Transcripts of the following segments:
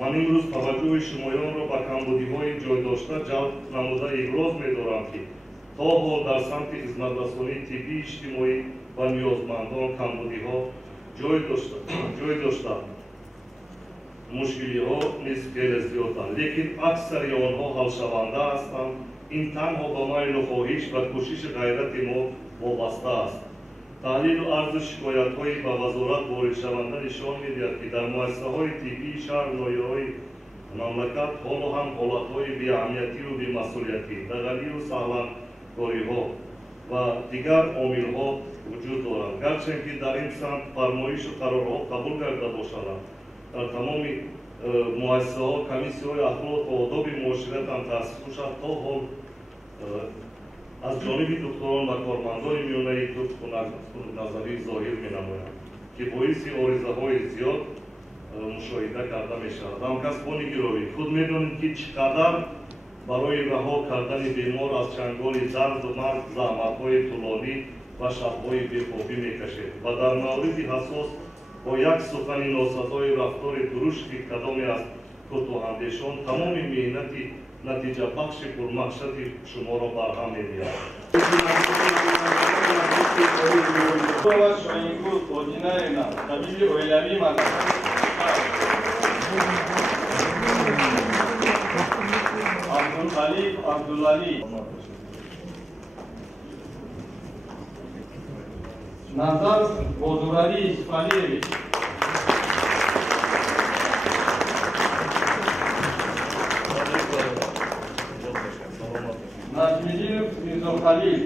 ман имрӯз таваҷҷӯҳи шумоёнро ба камбудиҳои ҷойдошта ҷалб намуда иброз медорам, ки то ҳол дар самти хизматрасонии тиббии иҷтимоӣ ба ниёзмандон камбудиҳо ҷой дошта мушкилиҳо низ хеле зиёданд, лекин аксари онҳо ҳалшаванда ҳастанд. Ин танҳо ба майлу хоҳиш ва кӯшиши ғайрати мо вобаста аст. таҳлилу арзу шикоятҳои ба вазорат воридшаванда нишон медиҳад, ки дар муассисаҳои тиббии шаҳру ноҳияҳои мамлакат ҳоло ҳам ҳолатҳои беаҳамиятию бемасъулиятӣ, дағалию саҳланкориҳо ва дигар омилҳо вуҷуд доранд. гарчанде ки дар ин самт фармоишу қарорҳо қабул карда бошаданд, дар тамоми муассисаҳо комиссияҳои ахлоқ ва одоби муоширатам таъсис шуд, то ҳол аз ҷониби духторон ва кормандони миёнаи туб хунукназарӣ зоҳир менамоянд, ки боиси оризаҳои зиёд мушоҳида карда мешавад. ҳамкасбони гироӣ, худ медонед, ки чӣ қадар барои раҳо кардани бемор аз чанголи дарду марг заҳматҳои тӯлонӣ ва шабҳои бехобӣ мекашед. ва дар мавриди ҳасос бо як сухани носазои рафтори дурушти кадоме аз кӯтоҳандешон тамоми меҳнати натиҷабахши пурмақсади шуморо барҳам медиҳад. Abdulhalif Abdulali, Nazar Bozurali İsmailevich, Najmidinov Mirzohalil,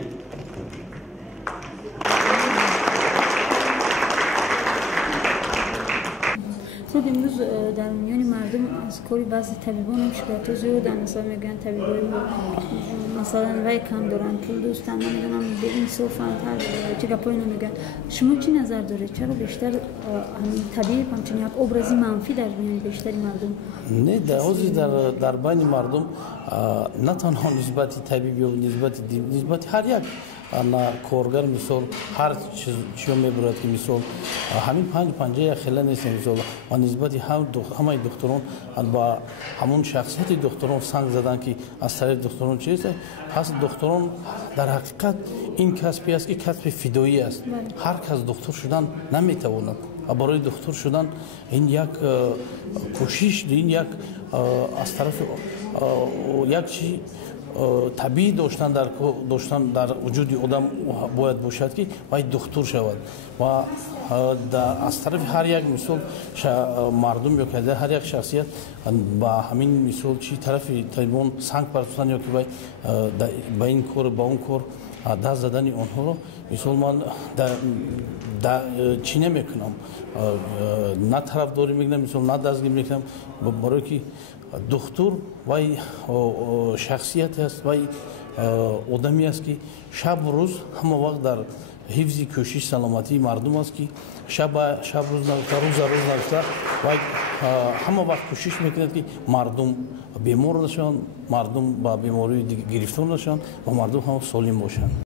خود امروز در میان مردم از کاری بعضی طبیبان هم شکایت زیادن، مثلا میگن طبیبای مثلا رای کم دارن، پول دوستن، نمیدونم به انصافن، چه گپایی نمیگن. شما چی نظر دارید؟ چرا بیشتر همین طبیب همچنین یک ابرازی منفی در میان بیشتری مردم؟ نه در بین مردم نه تنها نسبت طبیب یا نسبت هر یک на коргар мисол ҳар чиё мебурад ки мисол ҳамин панҷая хела нест мисол ва нисбати ҳамаи духторон ба ҳамон шахсияти духторон санг задан ки аз тарафи духторон чист пас духторон дар ҳақиқат ин касби аст ки касби фидоӣ аст. ҳар кас духтор шудан наметавонад ва барои духтор шудан ин як кӯшиш, ин як аз тарафи як чи табиӣ доштан дар вуҷуди одам бояд бошад ки вай духтур шавад ва аз тарафи ҳар як мисол мардум ё ҳар як шахсият ба ҳамин мисол чи тарафи табибон санг партофтан ё ки вай ба ин кор ба он кор даст задани онҳоро мисол ман чӣ намекунам, на тарафдорӣ мекунам, мисол на дастгирӣ мекунам, барое ки духтур вай шахсияте аст, вай одаме аст ки шабу рӯз ҳама вақт дар ҳифзи кӯшиш саломатии мардум аст ки шаб рӯз навишта, рӯза рӯз навишта вай ҳама вақт кӯшиш мекунад ки мардум бемор нашаванд, мардум ба бемории гирифтор нашаванд ва мардум ҳама солим бошанд.